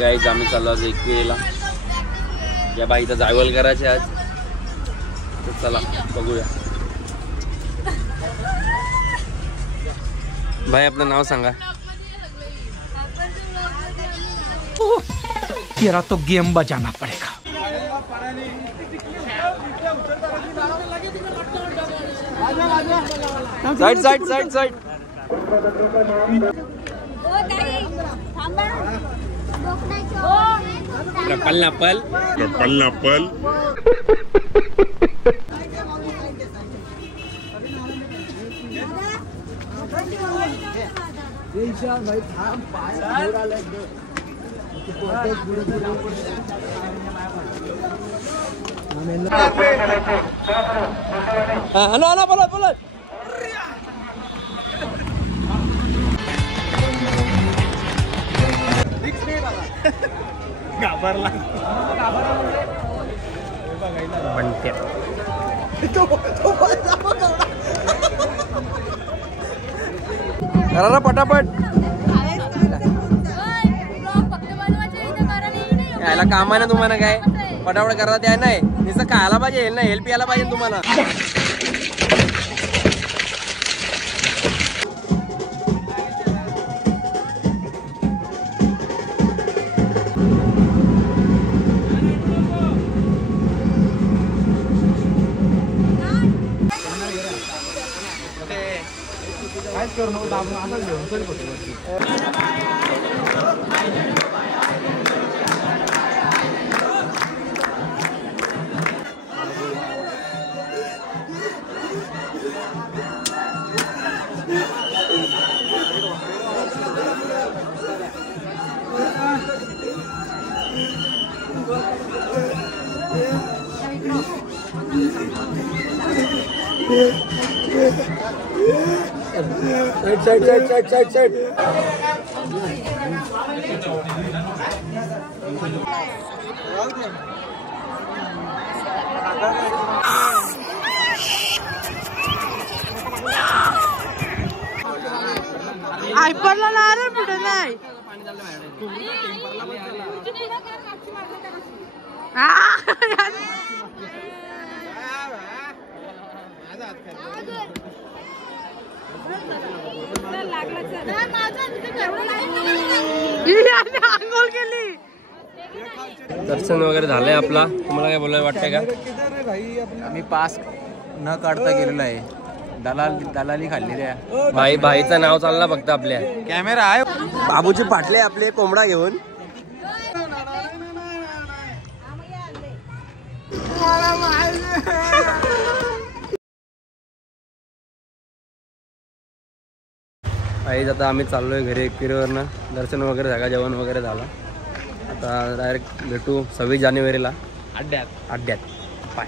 Guys आम्ही चाललो आज एकविरेला. या बाईचा जायवल करायचे आज, तर चला बघूया. भाई आपलं नाव सांगा. तेरा तो गेम बजाना पड़ेगा. Side side side side. पल ना पल ना पल. हॅलो हॅलो बोला बोला. घाबरला. बनत्या करा पटापट. यायला काम आहे ना तुम्हाला, काय पटापट करा. त्या नाही नुसतं खायला पाहिजे, ना हेल्प यायला पाहिजे तुम्हाला. Side side side side side. आयपडला नारळ कुठे नाही. आंघोळ केली. दर्शन वगैरे झालंय आपला. तुम्हाला काय बोलायला वाटतंय का? आम्ही पास न काढता गेलेलो आहे. दलाली खाल्लेली आहे. भाईचं नाव चाललं फक्त आपल्या. कॅमेरा आहे. बाबूचे पाटले आपले कोंबडा घेऊन. आता आम्ही चाललोय घरी एकविरेवरनं. दर्शन वगैरे झालं, जेवण वगैरे झालं. आता डायरेक्ट भेटू 26 जानेवारीला अड्ड्यात. बाय.